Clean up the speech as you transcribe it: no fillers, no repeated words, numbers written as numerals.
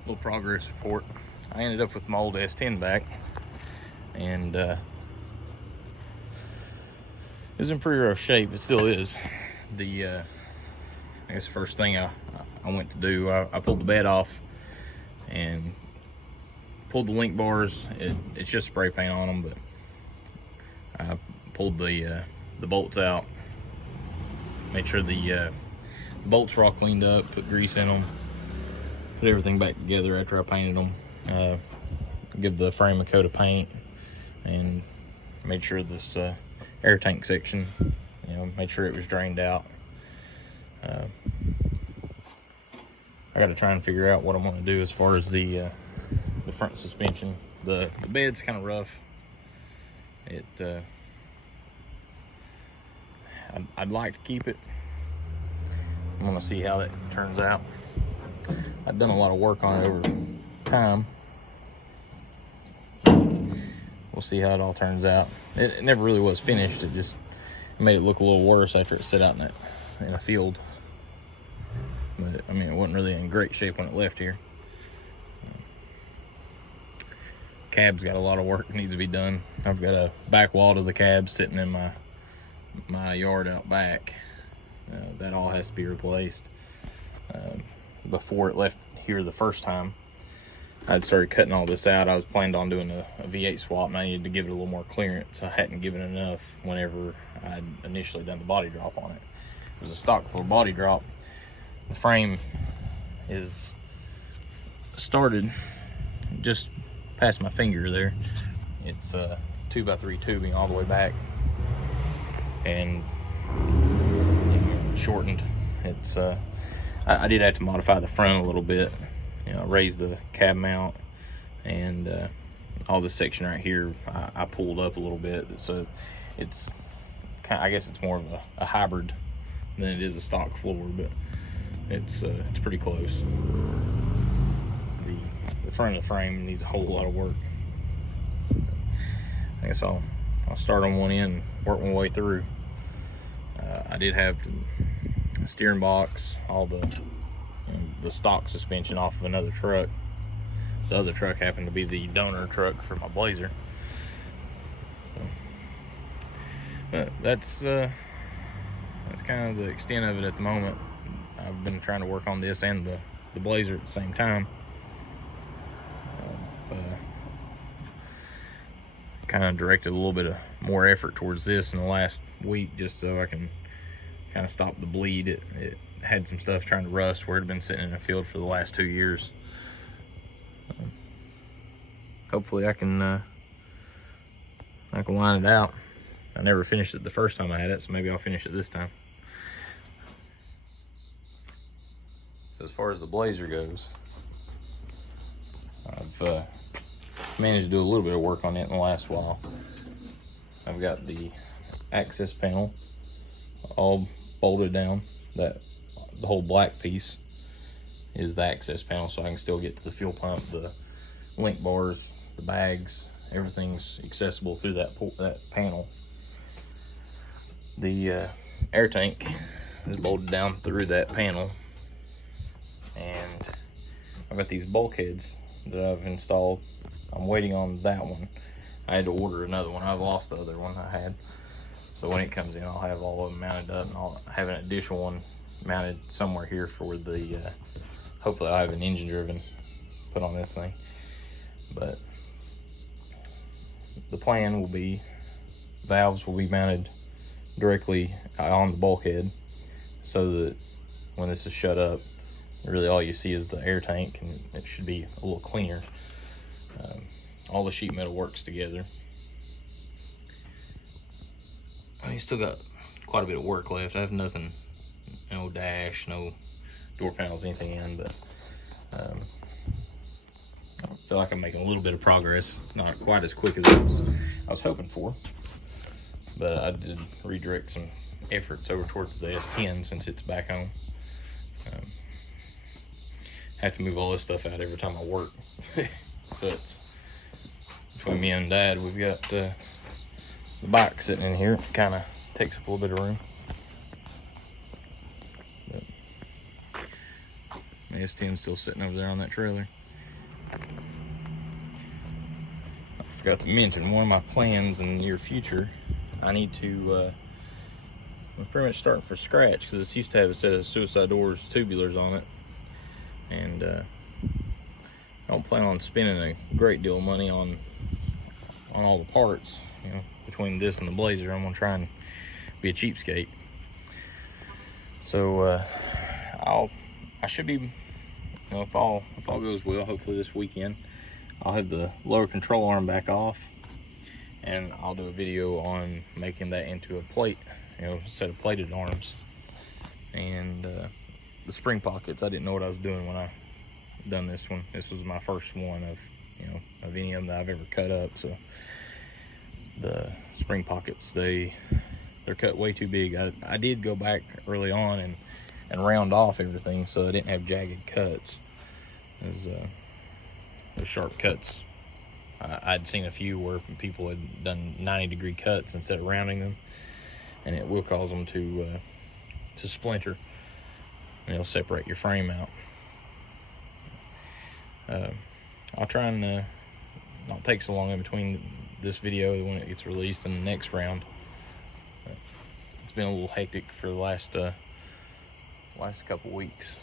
Little progress report. I ended up with my old S10 back, and it was in pretty rough shape. It still is. I guess the first thing I went to do, I pulled the bed off and pulled the link bars. It's just spray paint on them, but I pulled the bolts out, made sure the bolts were all cleaned up, put grease in them, put everything back together after I painted them, give the frame a coat of paint, and made sure this air tank section, made sure it was drained out. I got to try and figure out what I'm going to do as far as the front suspension. The bed's kind of rough. I'd like to keep it. I'm going to see how that turns out. I've done a lot of work on it over time. We'll see how it all turns out. It never really was finished. It made it look a little worse after it sat out in a field. But I mean, it wasn't really in great shape when it left here. Cab's got a lot of work that needs to be done. I've got a back wall to the cab sitting in my yard out back. That all has to be replaced. Before it left here the first time, I'd started cutting all this out. I was planning on doing a V8 swap, and I needed to give it a little more clearance. I hadn't given enough whenever I'd initially done the body drop on it. It was a stock floor body drop. The frame is started just past my finger there. It's 2x3 tubing all the way back, and shortened. It's I did have to modify the front a little bit, raise the cab mount, and all this section right here I pulled up a little bit, so it's I guess it's more of a hybrid than it is a stock floor, but it's pretty close. The front of the frame needs a whole lot of work. I guess I'll start on one end and work my way through. I did have the steering box, all the stock suspension off of another truck. The other truck happened to be the donor truck for my Blazer. So, that's kind of the extent of it at the moment. I've been trying to work on this and the Blazer at the same time. Kind of directed a little bit of more effort towards this in the last week, just so I can kind of stop the bleed. It had some stuff trying to rust where it had been sitting in a field for the last 2 years. Hopefully I can line it out. I never finished it the first time I had it, so maybe I'll finish it this time. So as far as the Blazer goes, I've managed to do a little bit of work on it in the last while. I've got the access panel all bolted down. The whole black piece is the access panel, so I can still get to the fuel pump, the link bars, the bags, everything's accessible through that panel. The air tank is bolted down through that panel, and I've got these bulkheads that I've installed. I'm waiting on that one. I had to order another one. I've lost the other one I had. So when it comes in, I'll have all of them mounted up, and I'll have an additional one mounted somewhere here for the, hopefully I'll have an engine driven put on this thing. But the plan will be, valves will be mounted directly on the bulkhead, so that when this is shut up, really all you see is the air tank, and it should be a little cleaner. All the sheet metal works together. I mean, still got quite a bit of work left. I have nothing, no dash, no door panels, anything in, but I feel like I'm making a little bit of progress. Not quite as quick as I was hoping for, but I did redirect some efforts over towards the S10 since it's back home. Have to move all this stuff out every time I work. So it's between me and Dad, we've got the bike sitting in here. It kind of takes up a little bit of room. But S10 still sitting over there on that trailer. I forgot to mention, one of my plans in the near future, I need to, I'm pretty much starting from scratch because this used to have a set of suicide doors tubulars on it. And I don't plan on spending a great deal of money on all the parts. You know, between this and the Blazer, I'm gonna try and be a cheapskate. So I should be, you know, if all goes well, hopefully this weekend, I'll have the lower control arm back off, and I'll do a video on making that into a plate, you know, a set of plated arms. And the spring pockets, I didn't know what I was doing when I done this one. This was my first one of, you know, of any of them that I've ever cut up. So the spring pockets, they're cut way too big. I did go back early on and round off everything so I didn't have jagged cuts. The sharp cuts, I'd seen a few where people had done 90-degree cuts instead of rounding them, and it will cause them to splinter, and it'll separate your frame out. I'll try and not take so long in between this video when it gets released and the next round. It's been a little hectic for the last couple weeks.